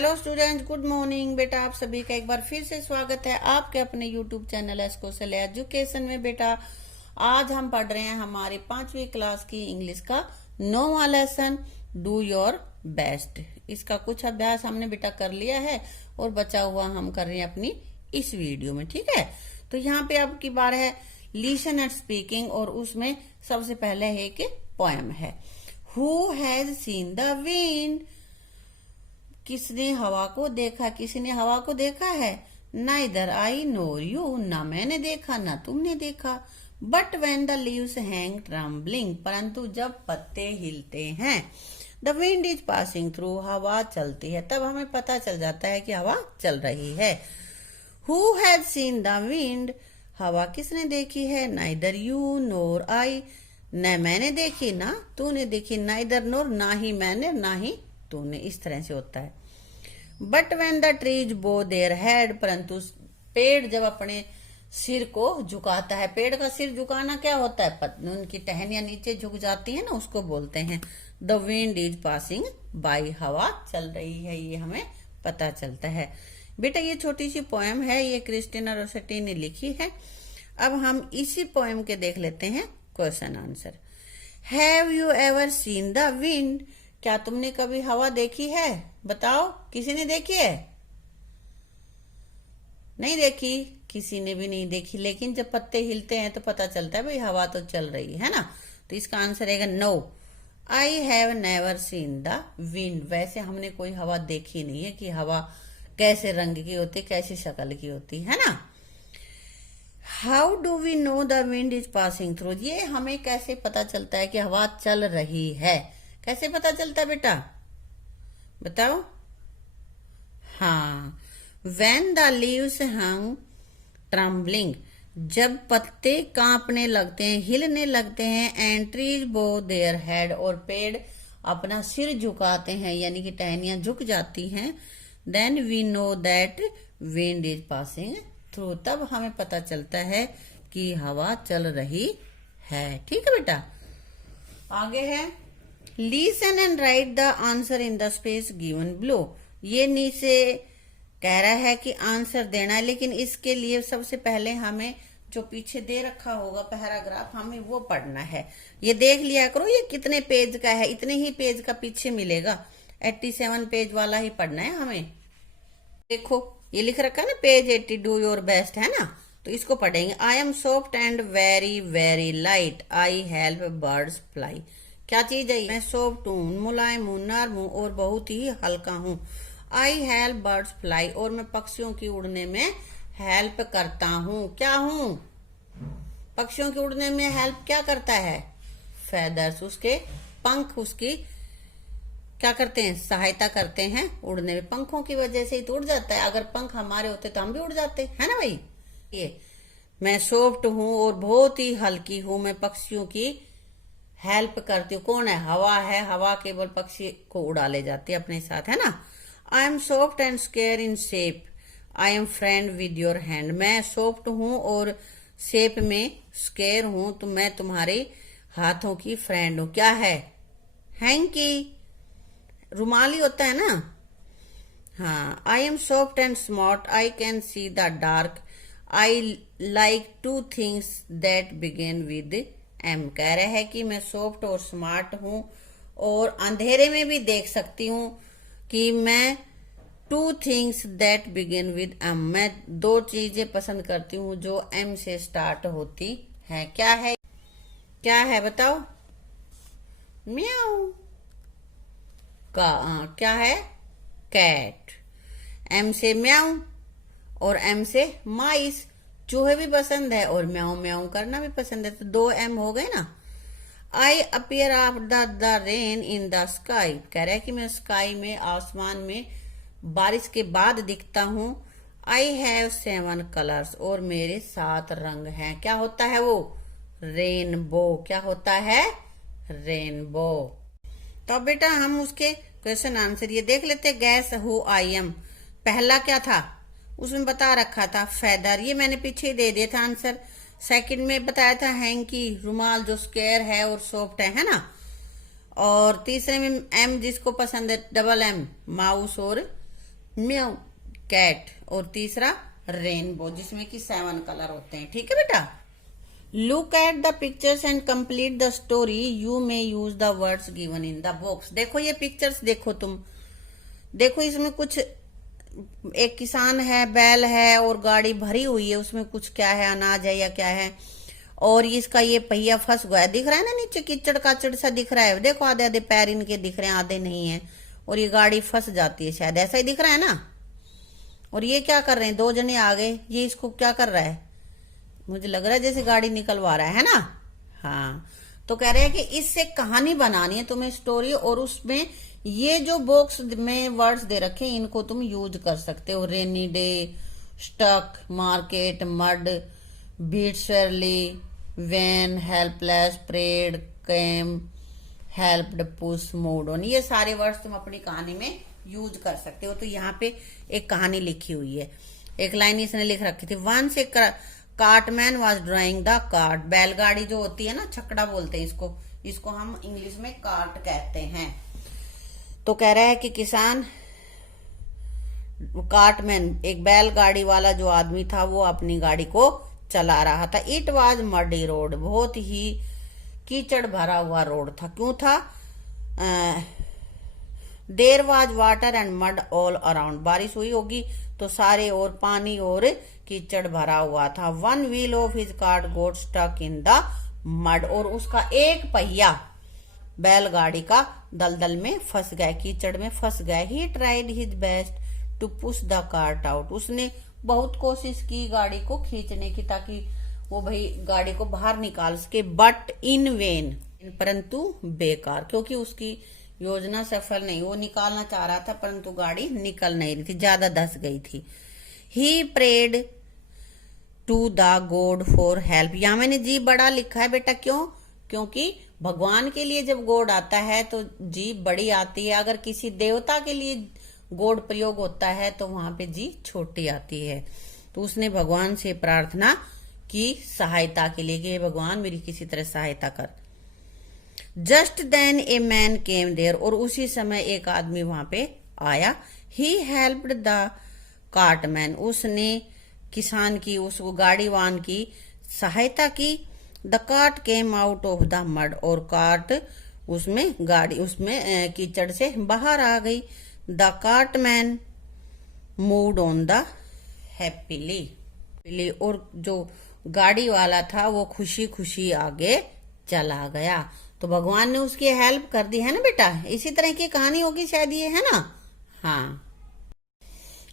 Hello students, good morning. बेटा आप सभी का एक बार फिर से स्वागत है आपके अपने यूट्यूब चैनल एस्कोसल एजुकेशन में। बेटा आज हम पढ़ रहे हैं हमारी 5वीं क्लास की इंग्लिश का 9वां लेसन, डू योर बेस्ट। इसका कुछ अभ्यास हमने बेटा कर लिया है और बचा हुआ हम कर रहे हैं अपनी इस वीडियो में। ठीक है, तो यहाँ पे अब की बार है लिसन एंड स्पीकिंग, और उसमें सबसे पहले है कि पोएम है। Who has seen the wind, किसने हवा को देखा, किसी ने हवा को देखा है। नाइदर आई नोर यू, ना मैंने देखा ना तुमने देखा। But when the leaves hang trembling, परंतु जब पत्ते हिलते हैं। The wind is passing through, हवा चलती है, तब हमें पता चल जाता है कि हवा चल रही है। Who has seen the wind, हवा किसने देखी है। नाइदर यू नोर आई, न मैंने देखी ना तूने देखी। नाइदर नोर, ना ही मैंने ना ही तूने, इस तरह से होता है। बट वेन द ट्रीज बो देयर हेड, परंतु पेड़ जब अपने सिर को झुकाता है, पेड़ का सिर झुकाना क्या होता है, उनकी टहनियां नीचे झुक जाती है ना, उसको बोलते हैं the wind is passing by, हवा चल रही है, ये हमें पता चलता है। बेटा ये छोटी सी पोएम है, ये क्रिस्टीना रोसेटी ने लिखी है। अब हम इसी पोएम के देख लेते हैं question answer. Have you ever seen the wind, क्या तुमने कभी हवा देखी है। बताओ, किसी ने देखी है। नहीं देखी, किसी ने भी नहीं देखी, लेकिन जब पत्ते हिलते हैं तो पता चलता है भाई हवा तो चल रही है ना। तो इसका आंसर रहेगा no, I have never seen the wind. वैसे हमने कोई हवा देखी नहीं है कि हवा कैसे रंग की होती, कैसी शक्ल की होती है ना। How do we know the wind is passing through, ये हमें कैसे पता चलता है कि हवा चल रही है। कैसे पता चलता है बेटा, बताओ। हाँ, when the leaves hang trembling, जब पत्ते कांपने लगते हैं, हिलने लगते हैं। and trees bow their head, और पेड़ अपना सिर झुकाते हैं, यानी कि टहनियां झुक जाती हैं। then we know that wind is passing through, तब हमें पता चलता है कि हवा चल रही है। ठीक है बेटा, आगे है Listen and write the answer in the space given below। ये नीचे कह रहा है कि आंसर देना है, लेकिन इसके लिए सबसे पहले हमें जो पीछे दे रखा होगा पैराग्राफ, हमें वो पढ़ना है। ये देख लिया करो ये कितने पेज का है, इतने ही पेज का पीछे मिलेगा, 87 पेज वाला ही पढ़ना है हमें। देखो ये लिख रखा है ना, पेज 80, डू योर बेस्ट, है ना। तो इसको पढ़ेंगे। आई am soft and very very light, I help birds fly. क्या चीज है, मैं सॉफ्ट हूँ, मुलायम हूँ, नर्म हूँ और बहुत ही हल्का हूँ। आई हेल्प बर्ड्स फ्लाई, और मैं पक्षियों की उड़ने में हेल्प करता हूँ। क्या हूँ, पक्षियों के उड़ने में हेल्प क्या करता है, फेदर्स, उसके पंख उसकी क्या करते हैं, सहायता करते हैं उड़ने में। पंखों की वजह से ही तो उड़ जाता है, अगर पंख हमारे होते तो हम भी उड़ जाते, है ना भाई। ये मैं सॉफ्ट हूँ और बहुत ही हल्की हूँ, मैं पक्षियों की हेल्प करती हूँ। कौन है, हवा है, हवा केवल पक्षी को उड़ा ले जाती है अपने साथ, है ना। आई am soft and square in shape, I am friend with your hand. मैं सॉफ्ट हूँ और शेप में स्क्वेयर हूँ, तो मैं तुम्हारे हाथों की फ्रेंड हूँ। क्या है, हैंकी, रुमाली होता है ना। हाँ, I am soft and smart, I can see the dark, I like two things that begin with M. कह रहे हैं कि मैं सॉफ्ट और स्मार्ट हूँ और अंधेरे में भी देख सकती हूँ, कि मैं two things that begin with M, मैं दो चीजें पसंद करती हूँ जो एम से स्टार्ट होती है। क्या है, क्या है बताओ। म्याऊ का क्या है, कैट। एम से म्याऊ और एम से माइस, चूहे भी पसंद है और म्याऊ म्याऊ करना भी पसंद है, तो 2 एम हो गए ना। आई appear after the rain in the sky, कह रहा है कि मैं स्काई में, आसमान में बारिश के बाद दिखता हूँ। आई हैव 7 कलर्स, और मेरे 7 रंग हैं। क्या होता है वो, रेनबो। क्या होता है, रेनबो। तो अब बेटा हम उसके क्वेश्चन आंसर ये देख लेते। गैस हु आई एम, पहला क्या था, उसमें बता रखा था फेदर, ये मैंने पीछे दे दिया था आंसर। सेकंड में बताया था हैंकी, रुमाल जो स्क्वायर है और सॉफ्ट है ना। और तीसरे में एम जिसको पसंद है, डबल एम, माउस और म्याऊ कैट, और तीसरा रेनबो जिसमें कि 7 कलर होते हैं। ठीक है बेटा। Look at the pictures and complete the story, you may use the words given in the box. देखो ये पिक्चर्स देखो तुम, देखो इसमें कुछ एक किसान है, बैल है और गाड़ी भरी हुई है, उसमें कुछ क्या है, अनाज है या क्या है, और इसका ये पहिया फंस गया दिख रहा है ना, नीचे कीचड़ काचड़ सा दिख रहा है, देखो आधे आधे पैर इनके दिख रहे हैं, आधे नहीं है, और ये गाड़ी फंस जाती है, शायद ऐसा ही दिख रहा है ना। और ये क्या कर रहे हैं, 2 जने आ गए, ये इसको क्या कर रहा है, मुझे लग रहा है जैसे गाड़ी निकलवा रहा है ना। हाँ, तो कह रहे हैं कि इससे कहानी बनानी है तुम्हें, स्टोरी, और उसमें ये जो बॉक्स में वर्ड्स दे रखे हैं इनको तुम यूज कर सकते हो। Rainy day, stuck, market, mud, beastly, van, helpless, prayed, came, helped, push, mood on, ये सारे वर्ड्स तुम अपनी कहानी में यूज कर सकते हो। तो यहाँ पे एक कहानी लिखी हुई है, एक लाइन इसने लिख रखी थी, once a cartman was drawing the cart. बैलगाड़ी जो होती है ना, छकड़ा बोलते हैं इसको, इसको हम इंग्लिश में कार्ट कहते हैं। तो कह रहा है कि किसान, कार्टमैन एक बैलगाड़ी वाला जो आदमी था, वो अपनी गाड़ी को चला रहा था। इट वाज मडी रोड, बहुत ही कीचड़ भरा हुआ रोड था। क्यों था? There was water and mud all around, बारिश हुई होगी तो सारे और पानी और कीचड़ भरा हुआ था। One wheel of his cart got stuck in the mud, और उसका एक पहिया बैलगाड़ी का दलदल में फंस गया, कीचड़ में फंस गया। He tried his best to push the cart out, उसने बहुत कोशिश की गाड़ी को खींचने की ताकि वो भाई गाड़ी को बाहर निकाल सके, बट इन वेन, परंतु बेकार, क्योंकि उसकी योजना सफल नहीं, वो निकालना चाह रहा था परंतु गाड़ी निकल नहीं रही थी, ज्यादा धस गई थी। He prayed to the god for help, यहां मैंने जी बड़ा लिखा है बेटा, क्यों? क्योंकि भगवान के लिए जब गॉड आता है तो जी बड़ी आती है, अगर किसी देवता के लिए गॉड प्रयोग होता है तो वहां पे जी छोटी आती है। तो उसने भगवान से प्रार्थना की सहायता के लिए कि हे भगवान मेरी किसी तरह सहायता कर। Just then a man came there, और उसी समय एक आदमी वहां पे आया। ही हेल्प्ड द कार्टमैन, उसने किसान की, उस गाड़ीवान की सहायता की। The cart came out of the mud, और कार्ट उसमें गाड़ी उसमें कीचड़ से बाहर आ गई। The Cartman moved on the happily, और जो गाड़ी वाला था वो खुशी खुशी आगे चला गया। तो भगवान ने उसकी हेल्प कर दी है ना बेटा। इसी तरह की कहानी होगी शायद ये, है ना। हाँ,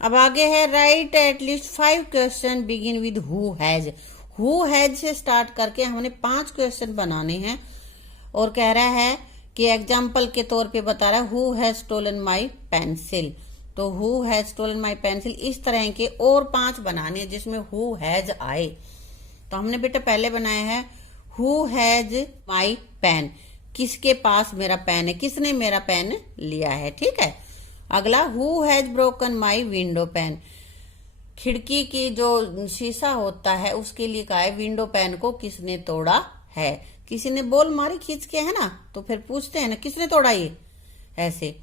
अब आगे है right at least 5 question begin with who has. Who has से स्टार्ट करके हमने 5 क्वेश्चन बनाने हैं, और कह रहा है कि एग्जाम्पल के तौर पे बता रहा है who has stolen my pencil. तो who has stolen my pencil, इस तरह के और 5 बनाने हैं जिसमें हु हैज आए। तो हमने बेटा पहले बनाया है हु हैज माई पेन, किसके पास मेरा पेन है, किसने मेरा पेन लिया है। ठीक है। अगला who has broken my window pane, खिड़की की जो शीशा होता है उसके लिए कहा है विंडो पेन को किसने तोड़ा है। किसी ने बॉल मारी खींच के, है ना, तो फिर पूछते हैं ना किसने तोड़ा ये, ऐसे।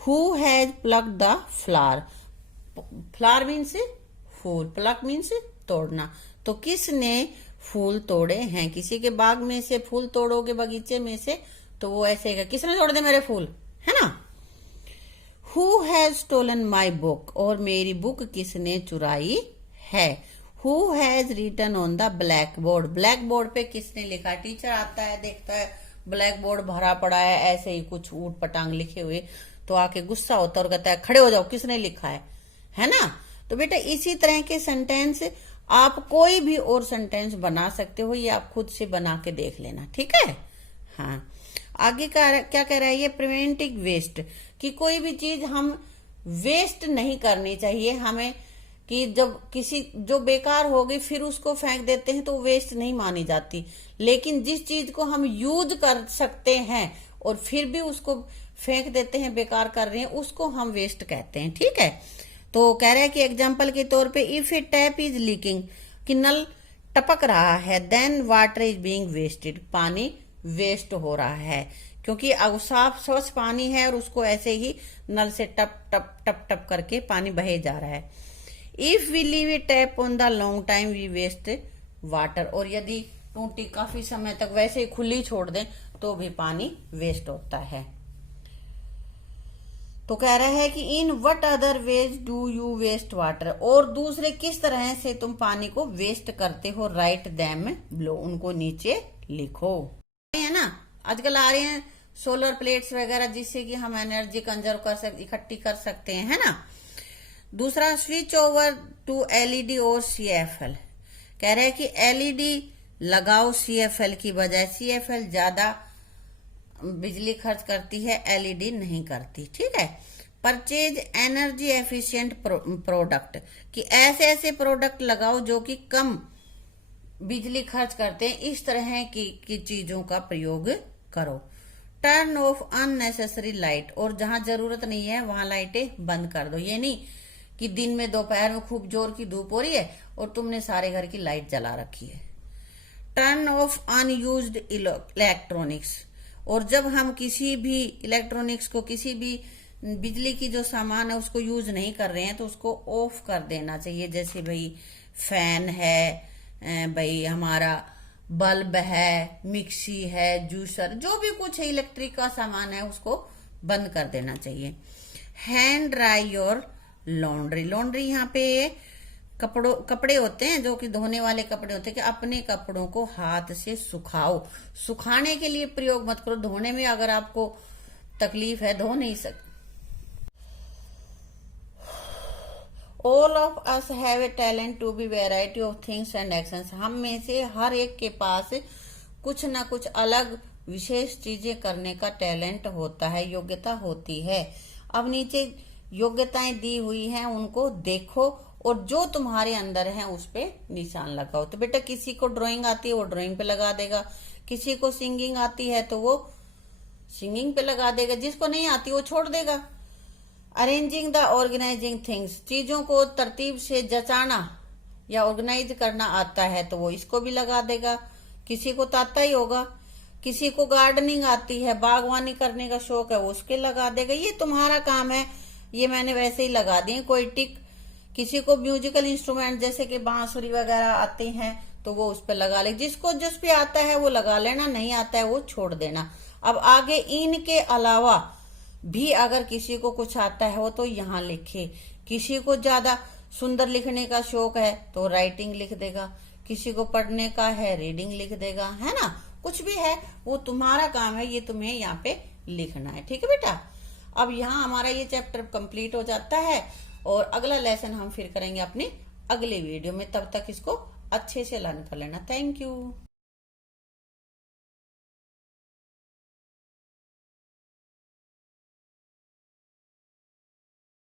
Who has pluck the flower, flower means फूल, प्लग मीन्स तोड़ना, तो किसने फूल तोड़े हैं। किसी के बाग में से फूल तोड़ोगे, बगीचे में से, तो वो ऐसे है किसने तोड़ दे मेरे फूल, है ना। Who has stolen my book, और मेरी बुक किसने चुराई है। Who has written on the blackboard, blackboard पे किसने लिखा। टीचर आता है, देखता है ब्लैक बोर्ड भरा पड़ा है, ऐसे ही कुछ ऊट पटांग लिखे हुए, तो आके गुस्सा होता है और कहता है खड़े हो जाओ, किसने लिखा है ना। तो बेटा इसी तरह के सेंटेंस आप कोई भी और सेंटेंस बना सकते हो, ये आप खुद से बना के देख लेना। ठीक है। हाँ, आगे क्या कह रहा है ये, प्रिवेंटिंग वेस्ट, कि कोई भी चीज हम वेस्ट नहीं करनी चाहिए हमें, कि जब किसी जो बेकार हो गई फिर उसको फेंक देते हैं तो वेस्ट नहीं मानी जाती, लेकिन जिस चीज को हम यूज कर सकते हैं और फिर भी उसको फेंक देते हैं, बेकार कर रहे हैं, उसको हम वेस्ट कहते हैं। ठीक है। तो कह रहे हैं कि एग्जाम्पल के तौर पे if a tap is leaking, कि नल टपक रहा है, then water is being wasted, पानी वेस्ट हो रहा है, क्योंकि अब साफ स्वच्छ पानी है और उसको ऐसे ही नल से टप टप टप टप करके पानी बहे जा रहा है। If we leave it tap on the long time we waste water, और यदि टूटी काफी समय तक वैसे ही खुली छोड़ दें तो भी पानी वेस्ट होता है। तो कह रहा है कि in what other ways do you waste water, और दूसरे किस तरह से तुम पानी को वेस्ट करते हो, राइट दैम बिलो, उनको नीचे लिखो। है ना, आजकल आ रहे हैं सोलर प्लेट्स वगैरह जिससे कि हम एनर्जी कंजर्व कर सकते, इकट्ठी कर सकते हैं, है ना। दूसरा, स्विच ओवर टू एलईडी और सीएफएल, कह रहे हैं कि एलईडी लगाओ सीएफएल की बजाय। सीएफएल ज्यादा बिजली खर्च करती है, एलईडी नहीं करती, ठीक है। परचेज एनर्जी एफिशिएंट प्रोडक्ट, कि ऐसे ऐसे प्रोडक्ट लगाओ जो कि कम बिजली खर्च करते हैं, इस तरह की चीजों का प्रयोग करो। टर्न ऑफ अननेसेसरी लाइट, और जहां जरूरत नहीं है वहां लाइटें बंद कर दो। ये नहीं कि दिन में दोपहर में खूब जोर की धूप हो रही है और तुमने सारे घर की लाइट जला रखी है। टर्न ऑफ अनयूज्ड इलेक्ट्रॉनिक्स, और जब हम किसी भी इलेक्ट्रॉनिक्स को, किसी भी बिजली की जो सामान है उसको यूज नहीं कर रहे हैं तो उसको ऑफ कर देना चाहिए। जैसे भाई फैन है, भाई हमारा बल्ब है, मिक्सी है, जूसर, जो भी कुछ है इलेक्ट्रिक का सामान है उसको बंद कर देना चाहिए। Hand dry your laundry, laundry यहाँ पे कपड़े होते हैं जो कि धोने वाले कपड़े होते हैं, कि अपने कपड़ों को हाथ से सुखाओ। सुखाने के लिए प्रयोग मत करो, धोने में अगर आपको तकलीफ है धो नहीं सकते। All of us have a talent to be variety of things and actions, हम में से हर एक के पास कुछ ना कुछ अलग विशेष चीजें करने का टैलेंट होता है, योग्यता होती है। अब नीचे योग्यताएं दी हुई हैं, उनको देखो और जो तुम्हारे अंदर है उस पे निशान लगाओ। तो बेटा किसी को ड्राइंग आती है वो ड्राइंग पे लगा देगा, किसी को सिंगिंग आती है तो वो सिंगिंग पे लगा देगा, जिसको नहीं आती वो छोड़ देगा। अरेंजिंग द ऑर्गेनाइजिंग थिंग्स, चीजों को तरतीब से जचाना या ऑर्गेनाइज करना आता है तो वो इसको भी लगा देगा, किसी को तो आता ही होगा। किसी को गार्डनिंग आती है, बागवानी करने का शौक है, वो उसके लगा देगा। ये तुम्हारा काम है, ये मैंने वैसे ही लगा दिए कोई टिक। किसी को म्यूजिकल इंस्ट्रूमेंट जैसे कि बांसुरी वगैरह आते हैं तो वो उस पर लगा ले, जिसको जिस पे आता है वो लगा लेना, नहीं आता है वो छोड़ देना। अब आगे इनके अलावा भी अगर किसी को कुछ आता है वो तो यहाँ लिखे। किसी को ज्यादा सुंदर लिखने का शौक है तो राइटिंग लिख देगा, किसी को पढ़ने का है रीडिंग लिख देगा, है ना। कुछ भी है वो तुम्हारा काम है, ये तुम्हें यहाँ पे लिखना है, ठीक है बेटा। अब यहाँ हमारा ये चैप्टर कंप्लीट हो जाता है और अगला लेसन हम फिर करेंगे अपने अगले वीडियो में। तब तक इसको अच्छे से लर्न कर लेना। Thank you.